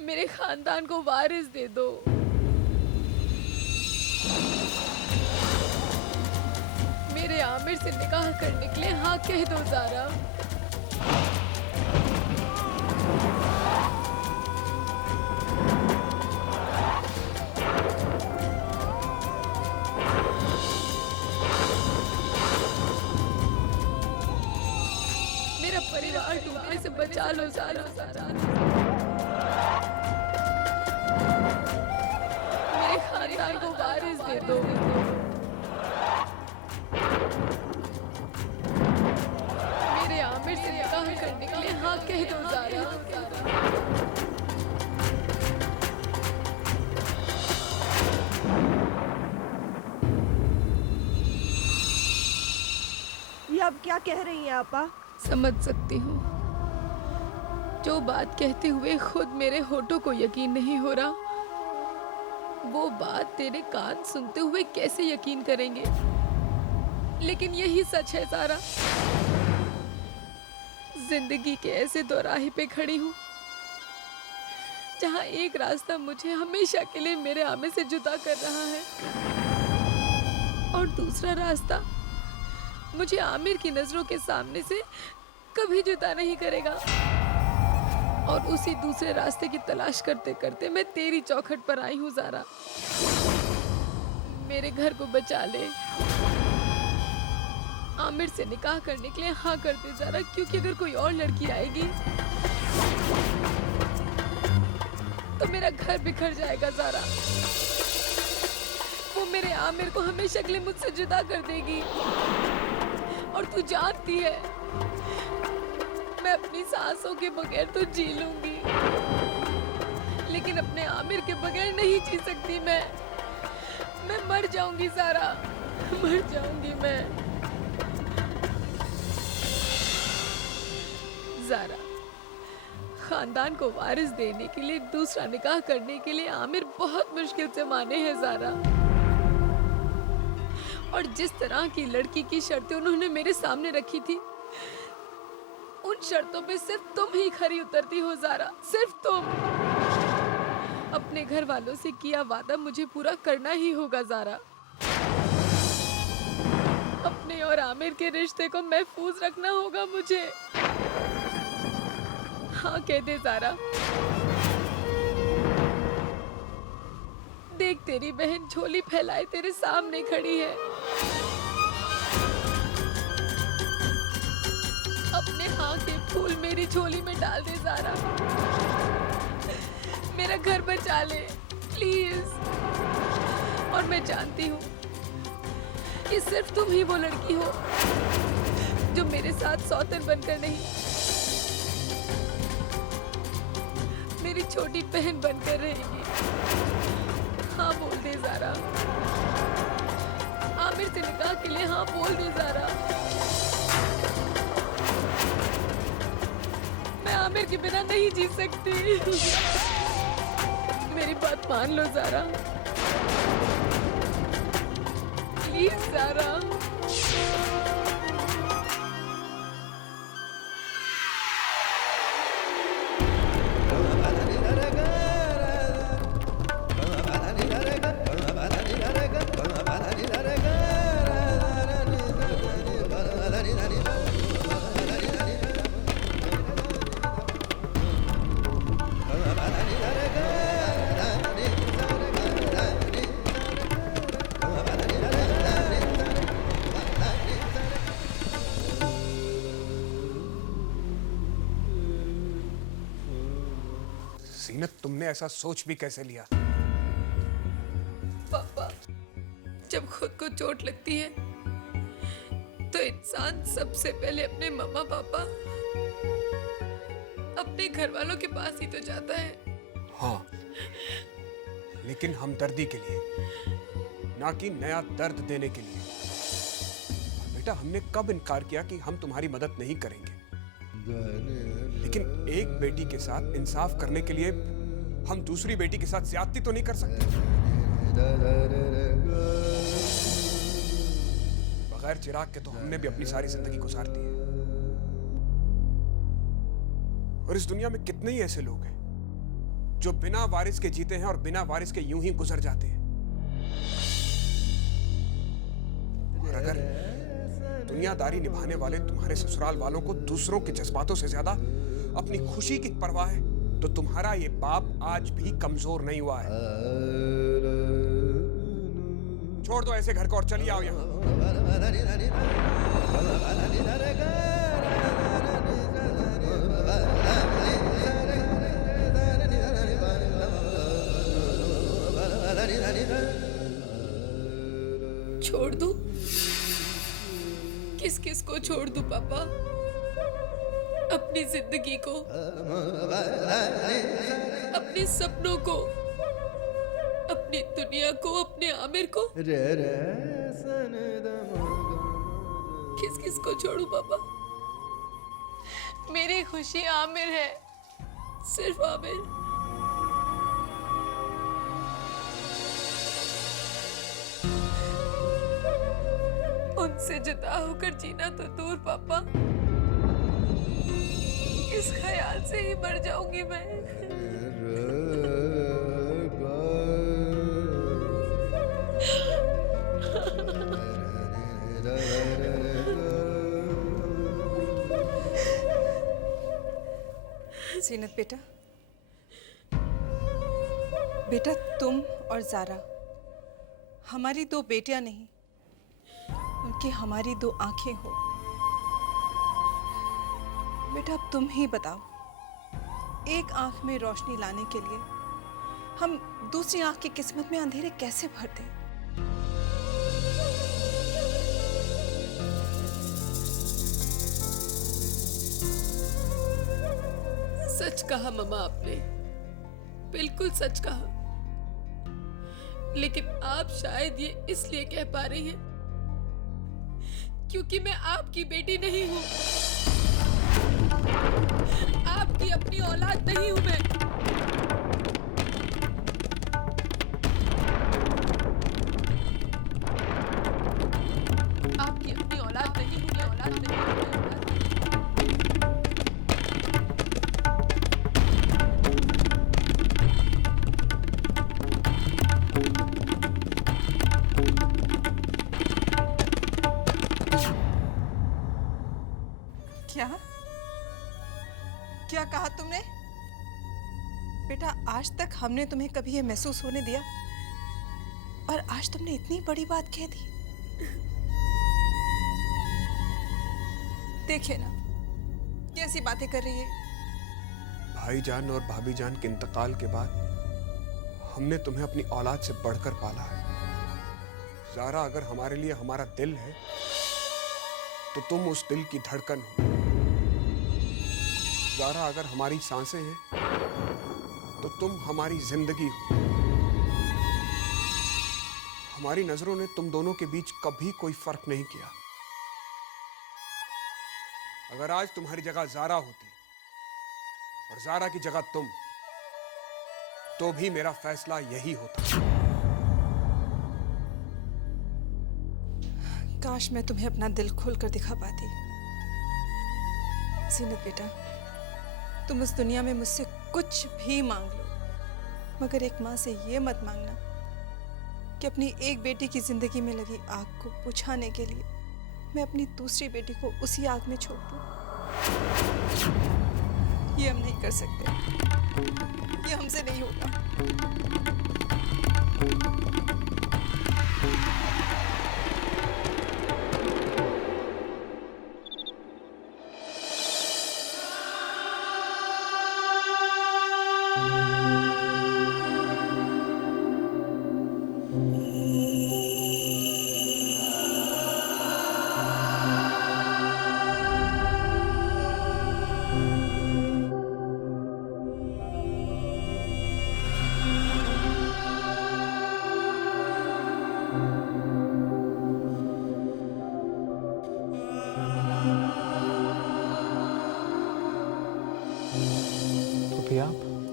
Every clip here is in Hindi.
मेरे खानदान को वारिस दे दो। मेरे आमिर से निकाह करने के लिए हाँ कह दो ज़ारा। मेरा परिवार डूबने से बचा लो ज़ारा। मेरे खानदान को वारिस दे दो। मेरे आमिर से निकाह करने के लिए हाँ कह दो ज़ारा। ये अब क्या कह रही हैं आपा? समझ सकती हूँ। जो बात कहते हुए खुद मेरे होठों को यकीन नहीं हो रहा, वो बात तेरे कान सुनते हुए कैसे यकीन करेंगे। लेकिन यही सच है ज़ारा। जिंदगी के ऐसे दोराहे पे खड़ी हूँ जहाँ एक रास्ता मुझे हमेशा के लिए मेरे आमिर से जुदा कर रहा है और दूसरा रास्ता मुझे आमिर की नजरों के सामने से कभी जुदा नहीं करेगा। और उसी दूसरे रास्ते की तलाश करते करते मैं तेरी चौखट पर आई हूँ ज़ारा। मेरे घर को बचा ले। आमिर से निकाह करने के लिए हाँ कर दे ज़ारा, क्योंकि अगर कोई और लड़की आएगी तो मेरा घर बिखर जाएगा ज़ारा। वो मेरे आमिर को हमेशा के लिए मुझसे जुदा कर देगी। और तू जानती है मैं अपनी सांसों के बगैर तो जी लूंगी, लेकिन अपने आमिर के बगैर नहीं जी सकती। मैं मर जाऊंगी ज़ारा, मर जाऊंगी मैं। ज़ारा, खानदान को वारिस देने के लिए दूसरा निकाह करने के लिए आमिर बहुत मुश्किल से माने हैं ज़ारा। और जिस तरह की लड़की की शर्तें उन्होंने मेरे सामने रखी थी, उन शर्तों पे सिर्फ तुम ही खरी उतरती हो ज़ारा, सिर्फ तुम। अपने घर वालों से किया वादा मुझे पूरा करना ही होगा ज़ारा। अपने और आमिर के रिश्ते को महफूज रखना होगा मुझे। हाँ कह दे ज़ारा। देख तेरी बहन झोली फैलाए तेरे सामने खड़ी है। अपने हाँ के फूल मेरी झोली में डाल दे ज़ारा। मेरा घर बचा ले प्लीज। और मैं जानती हूँ कि सिर्फ तुम ही वो लड़की हो जो मेरे साथ सौतन बनकर नहीं, मेरी छोटी बहन बनकर रहेगी। हाँ बोल दे ज़ारा। आमिर से निकाह के लिए हाँ बोल दे ज़ारा। मैं आमिर के बिना नहीं जी सकती। मेरी बात मान लो ज़ारा, प्लीज ज़ारा। सीनत, तुमने ऐसा सोच भी कैसे लिया? पापा, जब खुद को चोट लगती है तो इंसान सबसे पहले अपने मम्मा पापा, अपने घर वालों के पास ही तो जाता है। हाँ, लेकिन हमदर्दी के लिए, ना कि नया दर्द देने के लिए। बेटा, हमने कब इनकार किया कि हम तुम्हारी मदद नहीं करेंगे? लेकिन एक बेटी के साथ इंसाफ करने के लिए हम दूसरी बेटी के साथ ज्यादती तो नहीं कर सकते। बगैर चिराग के तो हमने भी अपनी सारी जिंदगी गुजार दी है। और इस दुनिया में कितने ही ऐसे लोग हैं जो बिना वारिस के जीते हैं और बिना वारिस के यूं ही गुजर जाते हैं। और अगर दुनियादारी निभाने वाले तुम्हारे ससुराल वालों को दूसरों के जज्बातों से ज्यादा अपनी खुशी की परवाह है, तो तुम्हारा ये बाप आज भी कमजोर नहीं हुआ है। छोड़ दो ऐसे घर को और चलिए आओ यहां। छोड़ दूं? किस किस को छोड़ दूं पापा? अपनी जिंदगी को, अपने सपनों को, अपनी दुनिया को, अपने आमिर को? किस किस को छोड़ूं पापा? मेरी खुशी आमिर है, सिर्फ आमिर। उनसे जुदा होकर जीना तो दूर पापा, इस ख्याल से ही मर जाऊंगी मैं। जीनत बेटा, बेटा तुम और ज़ारा हमारी दो बेटियां नहीं, उनकी हमारी दो आंखें हो। बेटा अब तुम ही बताओ, एक आंख में रोशनी लाने के लिए हम दूसरी आंख की किस्मत में अंधेरे कैसे भर दें? सच कहा मम्मा आपने, बिल्कुल सच कहा। लेकिन आप शायद ये इसलिए कह पा रही हैं क्योंकि मैं आपकी बेटी नहीं हूं, आपकी अपनी औलाद नहीं हूं मैं। आपकी अपनी औलाद नहीं हूं मैं, औलाद नहीं हूं मैं, औलाद। क्या कहा तुमने? बेटा आज तक हमने तुम्हें कभी ये महसूस होने दिया, और आज तुमने इतनी बड़ी बात कह दी। देखिए ना कैसी बातें कर रही है। भाईजान और भाभी जान के इंतकाल के बाद हमने तुम्हें अपनी औलाद से बढ़कर पाला है। ज़ारा अगर हमारे लिए हमारा दिल है तो तुम उस दिल की धड़कन हो। ज़ारा अगर हमारी सांसें हैं तो तुम हमारी जिंदगी हो। हमारी नजरों ने तुम दोनों के बीच कभी कोई फर्क नहीं किया। अगर आज तुम्हारी जगह ज़ारा होती और ज़ारा की जगह तुम, तो भी मेरा फैसला यही होता। काश मैं तुम्हें अपना दिल खोलकर दिखा पाती। जीनत बेटा, तुम इस दुनिया में मुझसे कुछ भी मांग लो, मगर एक माँ से ये मत मांगना कि अपनी एक बेटी की जिंदगी में लगी आग को बुझाने के लिए मैं अपनी दूसरी बेटी को उसी आग में छोड़ दूं। ये हम नहीं कर सकते, ये हमसे नहीं होगा।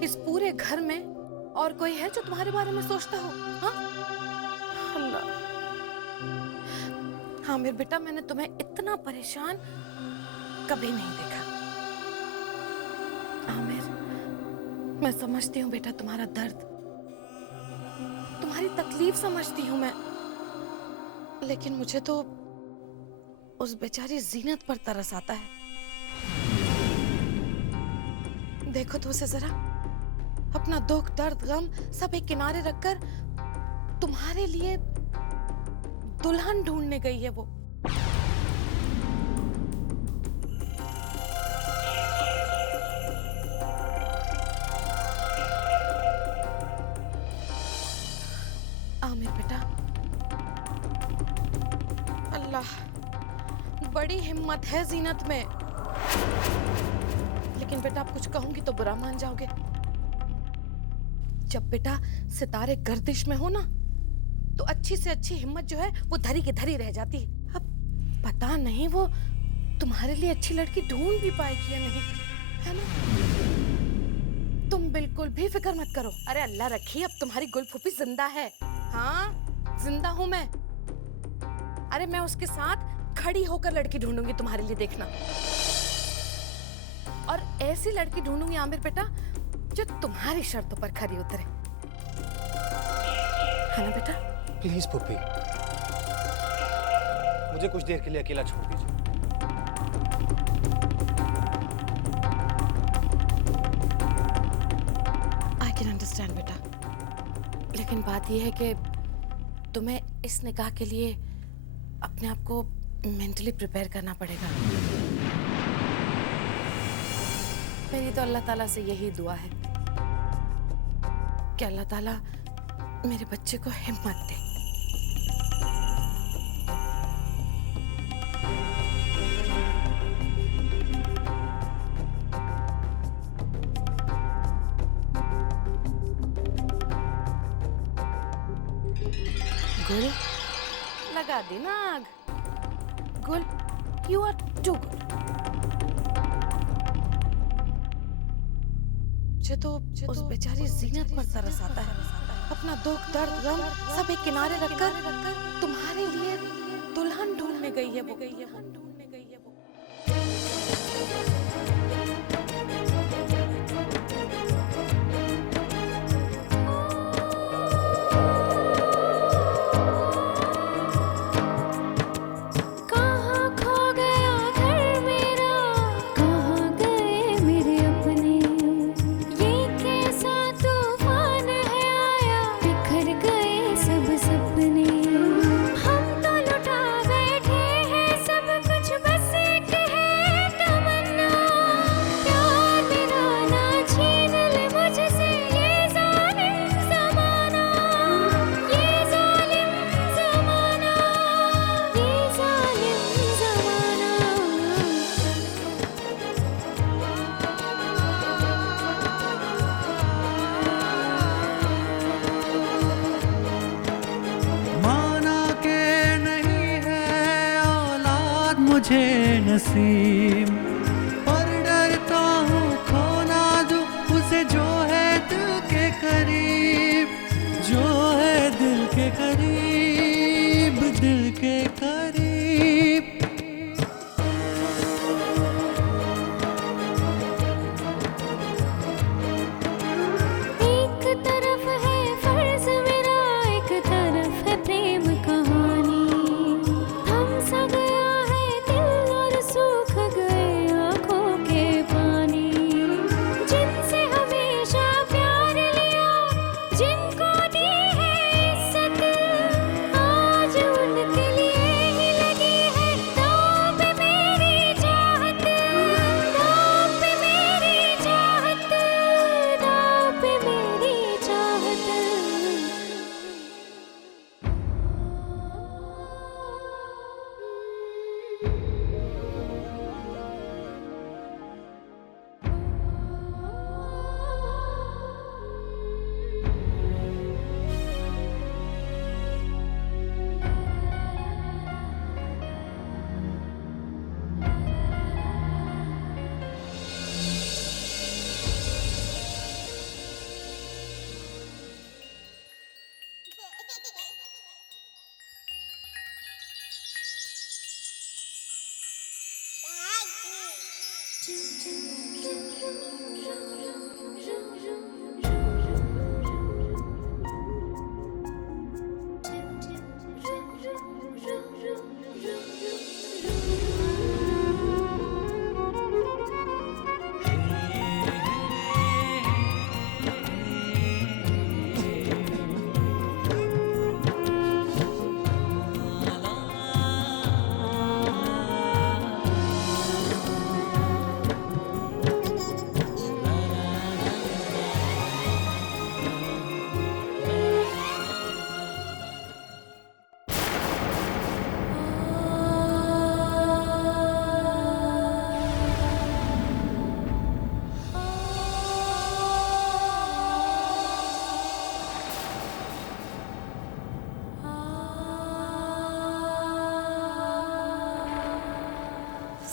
इस पूरे घर में और कोई है जो तुम्हारे बारे में सोचता हो? हाँ अल्लाह। हाँ मेरे बेटा, मैंने तुम्हें इतना परेशान कभी नहीं देखा। आमिर, मैं समझती हूँ बेटा तुम्हारा दर्द, तुम्हारी तकलीफ समझती हूँ मैं, लेकिन मुझे तो उस बेचारी जीनत पर तरस आता है। देखो तो उसे जरा, अपना दुख दर्द गम सब एक किनारे रखकर तुम्हारे लिए दुल्हन ढूंढने गई है वो। आमिर बेटा, अल्लाह, बड़ी हिम्मत है जीनत में, लेकिन बेटा आप कुछ कहूंगी तो बुरा मान जाओगे। जब बेटा सितारे गर्दिश में हो ना, तो अच्छी से अच्छी हिम्मत जो है वो धरी की धरी रह जाती है। अब पता नहीं वो तुम्हारे लिए अच्छी लड़की ढूंढ भी पाएगी या नहीं, है ना? तुम बिल्कुल भी फिक्र मत करो। अरे अल्लाह रखी, अब तुम्हारी गुलफूफी जिंदा है। हाँ, जिंदा हूं मैं। अरे मैं उसके साथ खड़ी होकर लड़की ढूंढूंगी तुम्हारे लिए, देखना। और ऐसी लड़की ढूंढूंगी आमिर बेटा जो तुम्हारी शर्तों पर खरी उतरे, है ना बेटा? प्लीज पुप्पी, मुझे कुछ देर के लिए अकेला छोड़ दीजिए। आई कैन अंडरस्टैंड बेटा, लेकिन बात यह है कि तुम्हें इस निकाह के लिए अपने आप को मेंटली प्रिपेयर करना पड़ेगा। मेरी तो अल्लाह ताला से यही दुआ है कि अल्लाह ताला मेरे बच्चे को हिम्मत दे। गुल, लगा दी ना आग। गुल, यू आर टू गुड। मुझे तो उस बेचारी जीनत पर तरस आता है। अपना दुख दर्द गम सब एक किनारे रखकर तुम्हारे लिए दुल्हन ढूंढने गई है वो। मुझे नसीब, पर डरता हूँ खो ना दूँ उसे जो है दिल के करीब, जो है दिल के करीब, दिल के करीब। एक तरफ है फर्ज मेरा, एक तरफ है प्रेम कहानी। हम सा गया सूख गए आँखों के पानी, जिनसे हमेशा प्यार लिया, जिनको दी है इज्जत, आज उनके लिए ही लगी है दांव पे मेरी चाहत, दांव पे मेरी चाहत, दांव पे मेरी चाहत।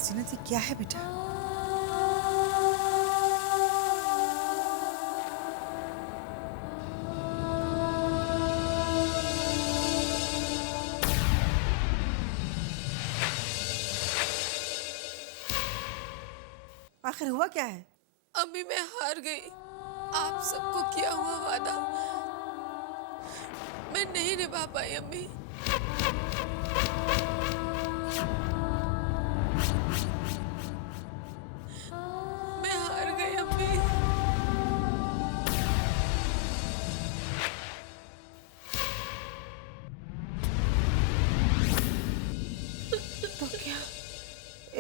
जीनत, ये क्या है बेटा? आखिर हुआ क्या है? अम्मी मैं हार गई। आप सबको किया हुआ वादा मैं नहीं निभा पाई अम्मी। मैं हार गई अम्मी। तो क्या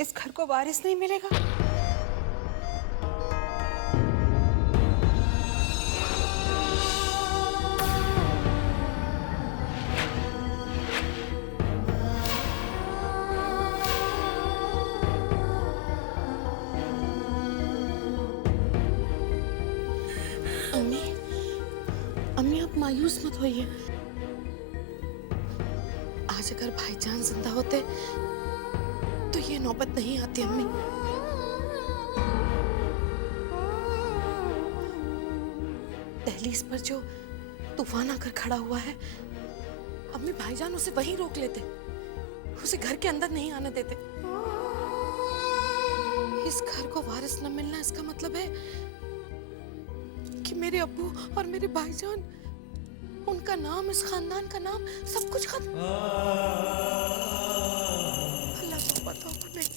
इस घर को वारिस नहीं मिलेगा? अम्मी, अम्मी आप मायूस मत होइए। आज अगर भाईजान जिंदा होते तो ये नौबत नहीं आती अम्मी। दहलीज पर जो तूफान आकर खड़ा हुआ है, अम्मी भाईजान उसे वहीं रोक लेते, उसे घर के अंदर नहीं आने देते। इस घर को वारिस न मिलना इसका मतलब है कि मेरे अब्बू और मेरे भाईजान, उनका नाम, इस खानदान का नाम, सब कुछ खत्म। अल्लाह को पता होगा, नहीं,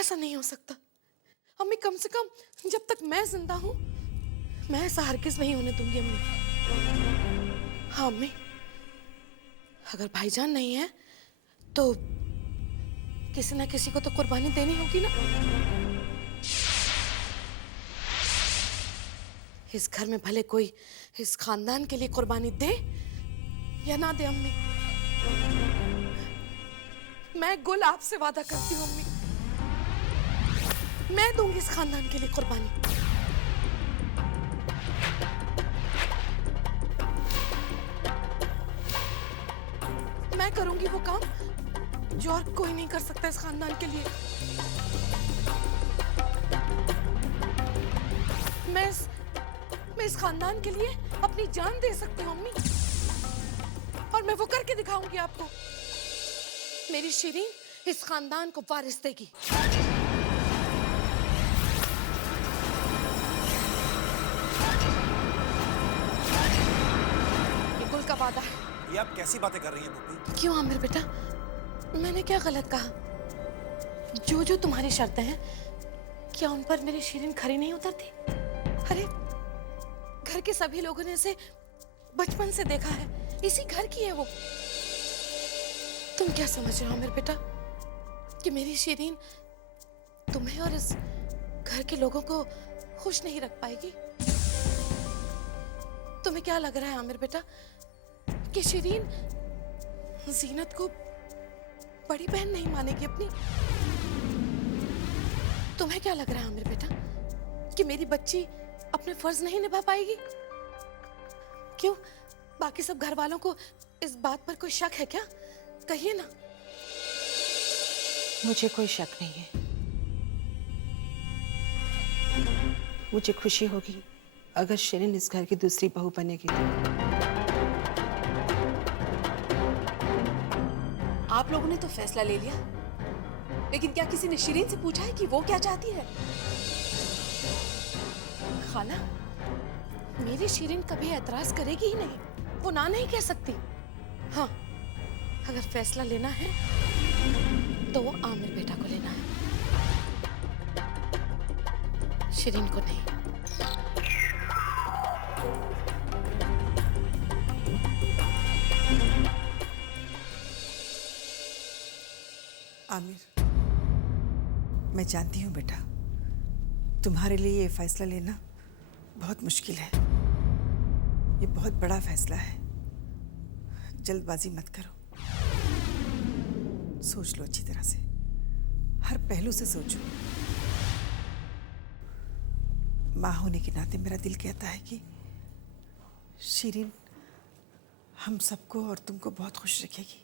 ऐसा नहीं हो सकता। अम्मी कम से कम जब तक मैं जिंदा हूं, मैं ऐसा हरगिज नहीं होने दूंगी अम्मी। हाँ अम्मी, अगर भाईजान नहीं है तो किसी ना किसी को तो कुर्बानी देनी होगी ना। इस घर में भले कोई इस खानदान के लिए कुर्बानी दे या ना दे अम्मी, मैं गुल आपसे वादा करती हूँ अम्मी, मैं दूंगी इस खानदान के लिए कुर्बानी। मैं करूंगी वो काम जो और कोई नहीं कर सकता इस खानदान के लिए। मैं इस खानदान के लिए अपनी जान दे सकती हूँ अम्मी, और मैं वो करके दिखाऊंगी आपको। मेरी शिरीन इस खानदान को वारिस देगी। ये गुल का वादा है। ये आप कैसी बातें कर रही हैं पुप्पी? क्यों आमिर बेटा, मैंने क्या गलत कहा? जो जो तुम्हारी शर्तें हैं, क्या उन पर मेरी शिरीन खरी नहीं उतरती? अरे घर के सभी लोगों ने इसे बचपन से देखा है, इसी घर की है वो। तुम क्या समझ रहे हो आमिर बेटा कि मेरी शिरीन तुम्हें और इस घर के लोगों को खुश नहीं रख पाएगी? तुम्हें क्या लग रहा है आमिर बेटा कि शिरीन जीनत को बड़ी बहन नहीं मानेगी अपनी? तुम्हें क्या लग रहा है आमिर बेटा कि मेरी बच्ची अपने फर्ज नहीं निभा पाएगी? क्यों, बाकी सब घर वालों को इस बात पर कोई शक है क्या? कहिए ना। मुझे कोई शक नहीं है। मुझे खुशी होगी अगर शिरीन इस घर की दूसरी बहू बनेगी। आप लोगों ने तो फैसला ले लिया, लेकिन क्या किसी ने शिरीन से पूछा है कि वो क्या चाहती है? खाला, मेरी शिरीन कभी एतराज करेगी ही नहीं, वो ना नहीं कह सकती। हाँ, अगर फैसला लेना है तो वो आमिर बेटा को लेना है, शिरीन को नहीं। आमिर, मैं जानती हूँ बेटा, तुम्हारे लिए ये फैसला लेना बहुत मुश्किल है। ये बहुत बड़ा फैसला है। जल्दबाजी मत करो, सोच लो अच्छी तरह से, हर पहलू से सोचो। माँ होने के नाते मेरा दिल कहता है कि शिरीन हम सबको और तुमको बहुत खुश रखेगी।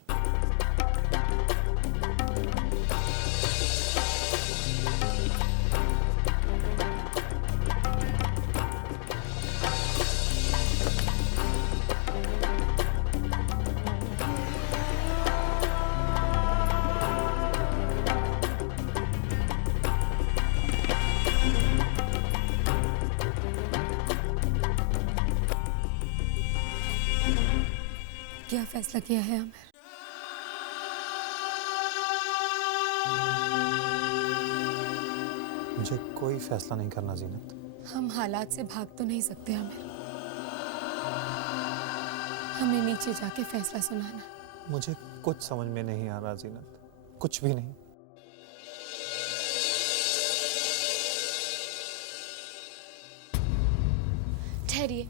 क्या फैसला किया है आमिर? मुझे कोई फैसला नहीं करना जीनत। हम हालात से भाग तो नहीं सकते आमिर। हमें नीचे जाके फैसला सुनाना। मुझे कुछ समझ में नहीं आ रहा जीनत, कुछ भी नहीं। ठहरिए,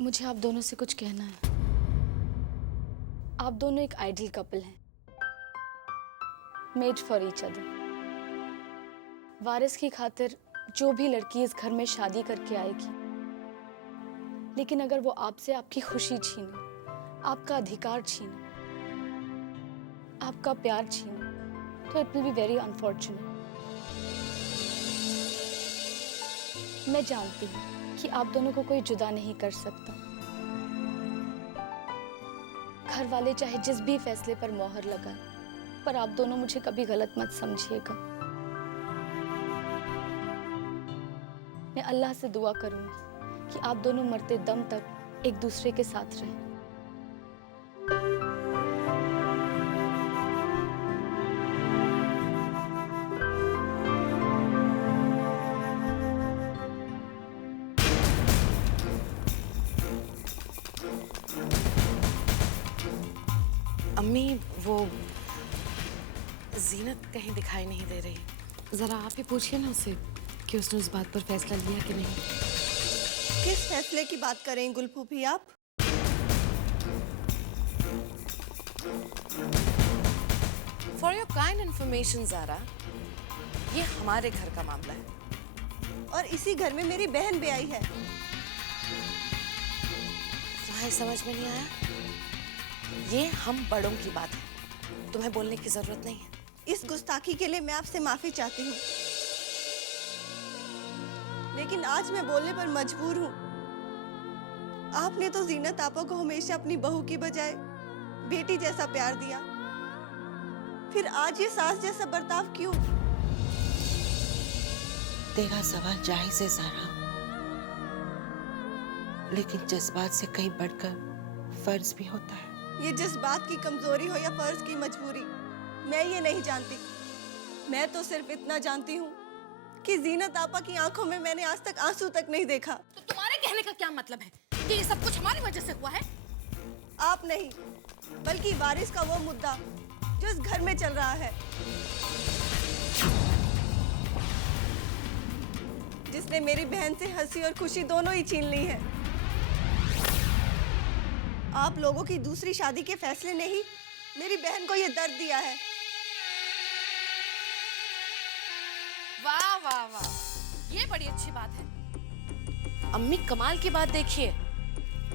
मुझे आप दोनों से कुछ कहना है। आप दोनों एक आइडियल कपल हैं, मेड फॉर ईच अदर। वारिस की खातिर जो भी लड़की इस घर में शादी करके आएगी, लेकिन अगर वो आपसे आपकी खुशी छीने, आपका अधिकार छीने, आपका प्यार छीने, तो it will be very unfortunate. मैं जानती हूँ कि आप दोनों को कोई जुदा नहीं कर सकता। घर वाले चाहे जिस भी फैसले पर मोहर लगाए, पर आप दोनों मुझे कभी गलत मत समझिएगा। मैं अल्लाह से दुआ करूंगी कि आप दोनों मरते दम तक एक दूसरे के साथ रहें। अम्मी, वो जीनत कहीं दिखाई नहीं दे रही। जरा आप ही पूछिए ना उससे कि उसने उस बात पर फैसला लिया कि नहीं। किस फैसले की बात करें गुलफूफी आप? For your kind information Zara, ये हमारे घर का मामला है। और इसी घर में मेरी बहन भी आई है। तुम्हें समझ में नहीं आया? ये हम बड़ों की बात है, तुम्हें बोलने की जरूरत नहीं है। इस गुस्ताखी के लिए मैं आपसे माफी चाहती हूँ, लेकिन आज मैं बोलने पर मजबूर हूँ। आपने तो जीनत आपा को हमेशा अपनी बहू की बजाय बेटी जैसा प्यार दिया, फिर आज ये सास जैसा बर्ताव क्यों? तेरा सवाल जायज है ज़ारा, लेकिन जज्बात से कहीं बढ़कर फर्ज भी होता है। ये जज्बात की कमजोरी हो या फर्ज की मजबूरी, मैं ये नहीं जानती। मैं तो सिर्फ इतना जानती हूँ कि जीनत आपा की आंखों में मैंने आज तक आंसू तक नहीं देखा। तो तुम्हारे कहने का क्या मतलब है कि ये सब कुछ हमारी वजह से हुआ है? आप नहीं, बल्कि वारिस का वो मुद्दा जो इस घर में चल रहा है, जिसने मेरी बहन से हंसी और खुशी दोनों ही छीन ली है। आप लोगों की दूसरी शादी के फैसले ने ही मेरी बहन को ये दर्द दिया है। वाह वाह वाह, ये बड़ी अच्छी बात है। अम्मी, कमाल की बात देखिए,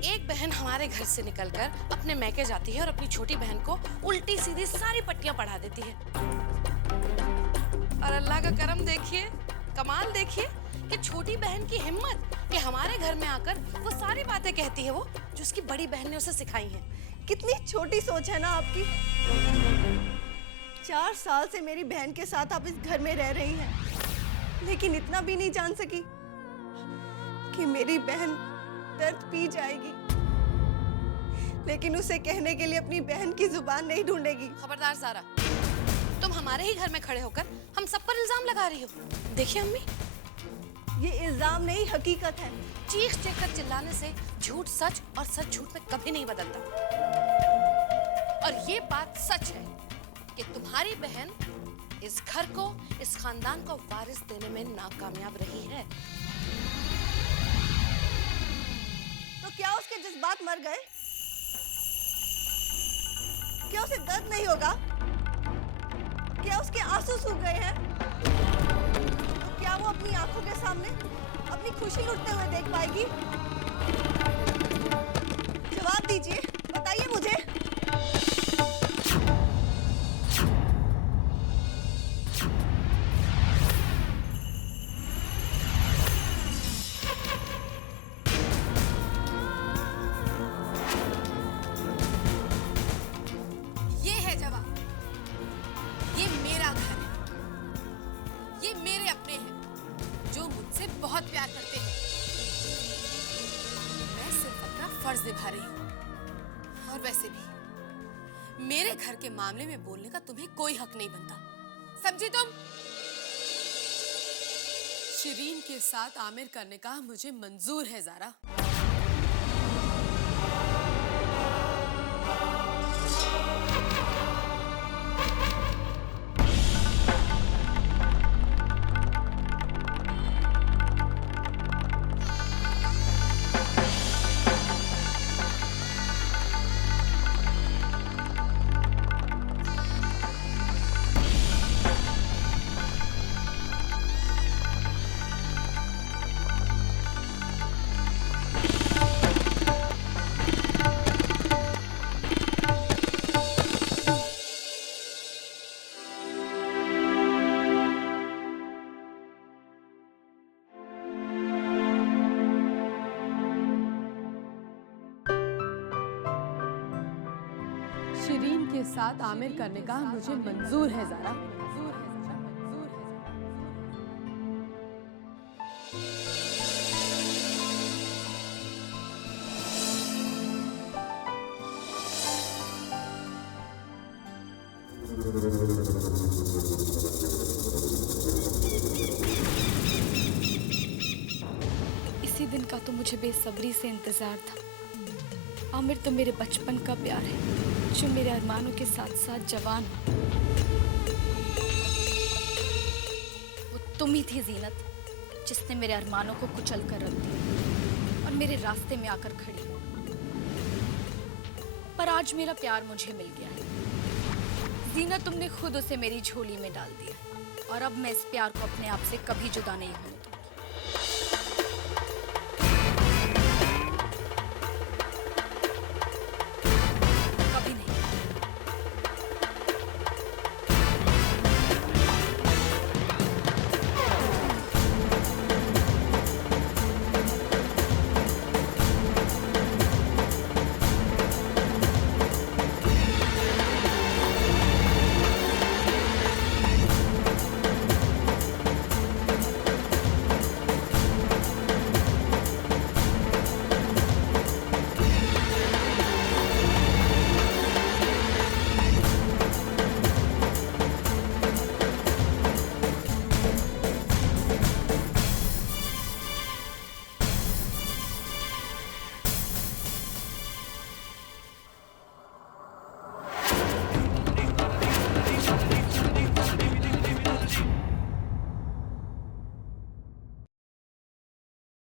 एक बहन हमारे घर से निकलकर अपने मैके जाती है और अपनी छोटी बहन को उल्टी सीधी सारी पट्टियां पढ़ा देती है। और अल्लाह का करम देखिए, कमाल देखिए कि छोटी बहन की हिम्मत कि हमारे घर में आकर वो सारी बातें कहती है वो जो उसकी बड़ी बहन ने उसे सिखाई हैं। कितनी छोटी सोच है ना आपकी। 4 साल से मेरी बहन के साथ आप इस घर में रह रही हैं, लेकिन इतना भी नहीं जान सकी कि मेरी बहन दर्द पी जाएगी, लेकिन उसे कहने के लिए अपनी बहन की जुबान नहीं ढूंढेगी। खबरदार ज़ारा, तुम हमारे ही घर में खड़े होकर हम सब पर इल्जाम लगा रही हो। देखिए अम्मी, ये इल्जाम नहीं, हकीकत है। चीख चीख कर चिल्लाने से झूठ सच और सच झूठ में कभी नहीं बदलता। और ये बात सच है कि तुम्हारी बहन इस घर को, इस खानदान को वारिस देने में नाकामयाब रही है। तो क्या उसके जज्बात मर गए? क्या उसे दर्द नहीं होगा? क्या उसके आंसू सूख गए हैं? तो क्या वो अपनी आंखों के सामने अपनी खुशी लुटते हुए देख पाएगी? जवाब दीजिए, बताइए मुझे। ये है जवाब। ये मेरा घर है, ये मेरे अपने हैं जो मुझसे बहुत प्यार करते हैं। मैं सिर्फ अपना फर्ज निभा रही हूँ और वैसे भी मेरे घर के मामले में बोलने का तुम्हें कोई हक नहीं बनता, समझी तुम? शिरीन के साथ आमिर करने का मुझे मंजूर है ज़ारा। शिरीन के साथ आमिर करने का मुझे मंजूर है ज़ारा। इसी दिन का तो मुझे बेसब्री से इंतजार था। आमिर तो मेरे बचपन का प्यार है, जो मेरे अरमानों के साथ साथ जवान हो। वो तुम ही थी जीनत, जिसने मेरे अरमानों को कुचल कर रख दिया और मेरे रास्ते में आकर खड़ी हो। पर आज मेरा प्यार मुझे मिल गया है। जीनत, तुमने खुद उसे मेरी झोली में डाल दिया और अब मैं इस प्यार को अपने आप से कभी जुदा नहीं होने